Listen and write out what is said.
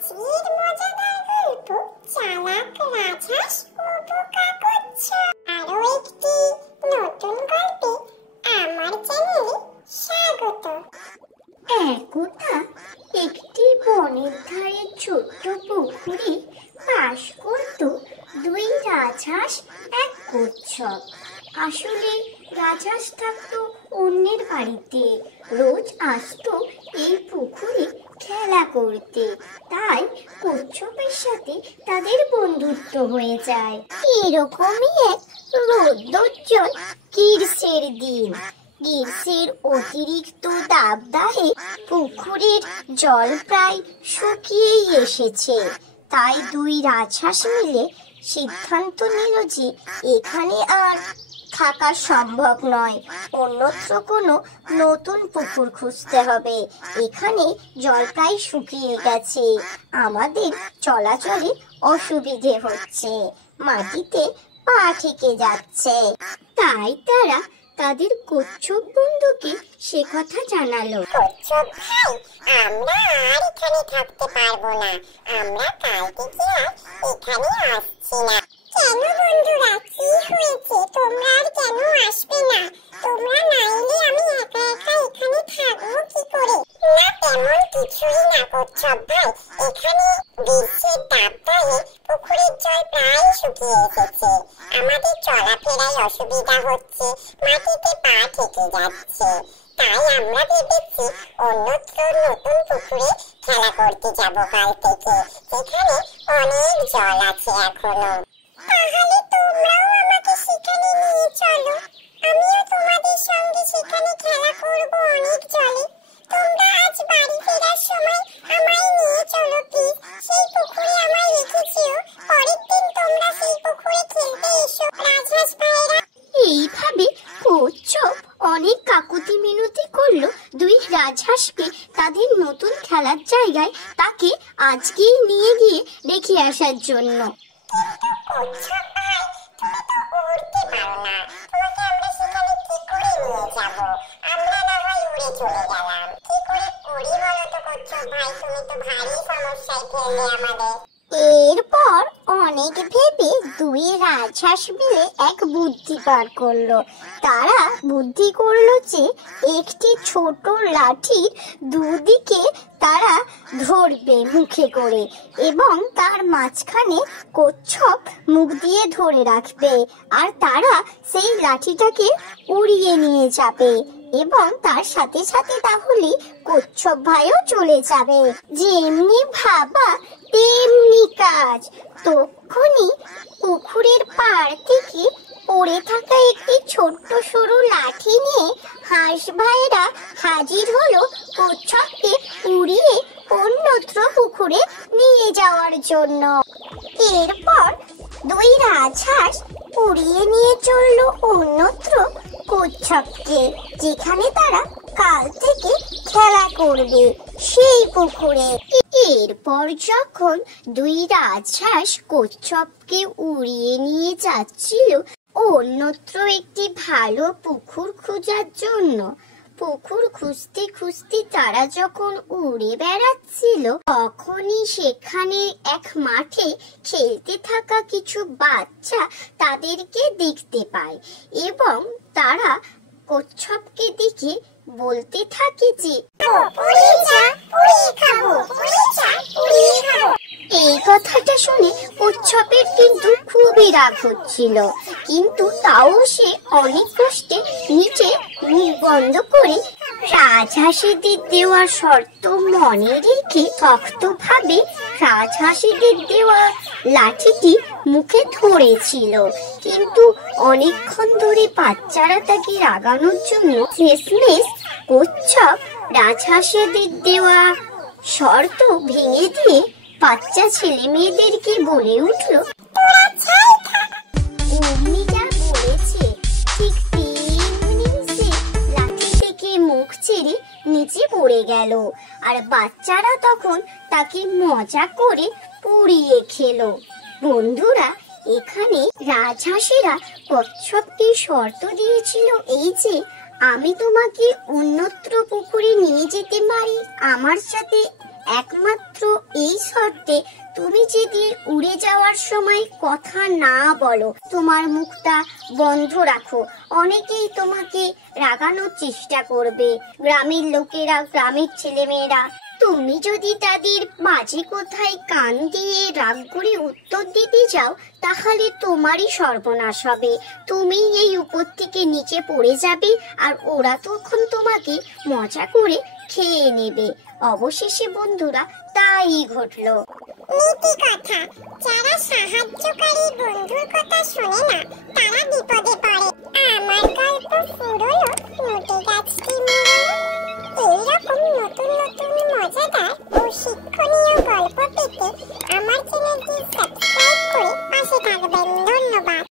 আজকের মজাদার গল্প চালাক রাজহাঁস ও বোকা কচ্ছপ। আরো একটি নতুন গল্পে আমার চ্যানেলে স্বাগত। একদা একটি বনের ধারে ছোট্ট পুকুরে বাস করত দুই রাজহাঁস এক কচ্ছপ। আসলে রাজহাঁস থাকতো অন্যের বাড়িতে, রোজ আসতো এই পুকুরে খেলা করতে, তাই কচ্ছপের সাথে তাদের বন্ধুত্ব হয়ে যায়। এরকমই এক রৌদ্রোজ্জ্বল গ্রীষ্মের দিন। গ্রীষ্মের অতিরিক্ত দাবদাহে পুকুরের জল প্রায় শুকিয়েই এসেছে। তাই দুই রাজহাঁস মিলে সিদ্ধান্ত নিল যে এখানে আর থাকা সম্ভব নয়, অন্যত্র কোনো নতুন পুকুর খুঁজতে হবে। এখানে জল প্রায় শুকিয়ে গেছে, আমাদের চলাচলে অসুবিধে হচ্ছে, মাটিতে পা ঠেকে যাচ্ছে। তাই তারা তাদের কচ্ছপ বন্ধুকে সে কথা জানালো। কচ্ছপ ভাই, আমরা আর এখানে থাকতে পারবো না, আমরা কাল থেকে আর এখানে আসছি না। কেন বন্ধুরা, কি হয়েছে? তোমরা আর কেন আসবে না? তোমরা না এলে আমি একা একা এখানে থাকবো কি করে? না, তেমন কিছুই না কচ্ছপ ভাই, এখানে গ্রীষ্মের দাবদাহে পুকুরের জল প্রায় শুকিয়ে এসেছে, আমাদের চলাফেরায় অসুবিধা হচ্ছে, মাটিতে পা ঠেকে যাচ্ছে। তাই আমরা ভেবেছি অন্যত্র নতুন পুকুরে খেলা করতে যাব কাল থেকে, যেখানে অনেক জল আছে এখনো। তাহলে তোমরাও আমাকে সেখানে নিয়ে চলো, আমিও তোমাদের সঙ্গে সেখানে খেলা করব অনেক জলে। তোমরা আজ বাড়ি ফেরার সময় আমায় নিয়ে চলো প্লিজ, সেই পুকুরে আমায় রেখেছিও, পরের দিন তোমরা সেই পুকুরে খেলতে এসো রাজহাঁস ভাইরা। এইভাবে কচ্ছপ অনেক কাকুতি মিনতি করলো দুই রাজহাঁসকে তাদের নতুন খেলার জায়গায় তাকে আজকেই নিয়ে গিয়ে রেখে আসার জন্য। কচ্ছপ ভাই, তুমি তো উড়তে পারো না, তোমাকে আমরা সেখানে কি করে নিয়ে যাব? আমরা না হয় উড়ে চলে গেলাম, কি করে উড়ি বলো তো কচ্ছপ ভাই, তুমি তো ভারী সমস্যায় ফেললে আমাদের। এরপর অনেক ভেবে দুই রাজহাঁস মিলে এক বুদ্ধি বার করলো। তারা বুদ্ধি করলো যে একটি ছোট লাঠির দুদিকে তারা ধরবে মুখে করে এবং তার মাঝখানে কচ্ছপ মুখ দিয়ে ধরে রাখবে, আর তারা সেই লাঠিটাকে উড়িয়ে নিয়ে যাবে এবং তার সাথে সাথে তাহলে কচ্ছপ ভাইও চলে যাবে। যেমনি ভাবা তেমনি কাজ। তখনই পুকুরের পাড় থেকে পড়ে থাকা একটি ছোট্ট সরু লাঠি নিয়ে হাঁস ভাইরা হাজির হলো কচ্ছপকে উড়িয়ে অন্যত্র পুকুরে নিয়ে যাওয়ার জন্য। এরপর দুই রাজহাঁস উড়িয়ে নিয়ে চললো অন্যত্র কচ্ছপকে, যেখানে তারা কাল থেকে খেলা করবে সেই পুকুরে। এরপর যখন দুই রাজহাঁস কচ্ছপকে উড়িয়ে নিয়ে যাচ্ছিল অন্যত্র একটি ভালো পুকুর খোঁজার জন্য, পুকুর খুঁজতে খুঁজতে তারা যখন উড়ে বেড়াচ্ছিল তখনই সেখানে এক মাঠে খেলতে থাকা কিছু বাচ্চা তাদেরকে দেখতে পায় এবং তারা কচ্ছপকে দেখে বলতে থাকে যে এই কথাটা শুনে কচ্ছপের কিন্তু খুবই রাগ হচ্ছিল, কিন্তু তাও সে অনেক কষ্টে নিচে মুখ বন্ধ করে রাজহাঁসেদের দেওয়া শর্ত মনে রেখে শক্তভাবে রাজহাঁসেদের দেওয়া লাঠিটি মুখে ধরেছিল। কিন্তু অনেকক্ষণ ধরে বাচ্চারা তাকে রাগানোর জন্য শেষমেশ কচ্ছপ রাজহাঁসেদের দেওয়া শর্ত ভেঙে দিয়ে বাচ্চা ছেলে মেয়েদেরকে বলে উঠল, অমনি যা বলেছে ঠিক তেমনি লাঠি থেকে মুখ ছেড়ে নিচে পড়ে গেল, আর বাচ্চারা তখন তাকে মজা করে পুড়িয়ে খেলো। বন্ধুরা, এখানে রাজহাঁসেরা কচ্ছপকে শর্ত দিয়েছিল এই যে আমি তোমাকে অন্যত্র পুকুরে নিয়ে যেতে পারি, আমার সাথে একমাত্র এই শর্তে তুমি যেদিন উড়ে যাওয়ার সময় কথা না বলো, তোমার মুখটা বন্ধ রাখো। অনেকেই তোমাকে রাগানোর চেষ্টা করবে, গ্রামের লোকেরা, গ্রামের ছেলেমেয়েরা। তুমি যদি তাদের বাজে কথায় কান দিয়ে রাগ করে উত্তর দিতে যাও, তাহলে তোমারই সর্বনাশ হবে। তুমি এই উপর থেকে নিচে পড়ে যাবে, আর ওরা তখন তোমাকে মজা করে খেয়ে নেবে। অবশেষে বন্ধুরা তাই ঘটলো। নীতি কথা, যারা সাহায্যকারী বন্ধুর কথা শোনে না তারা বিপদে পড়ে।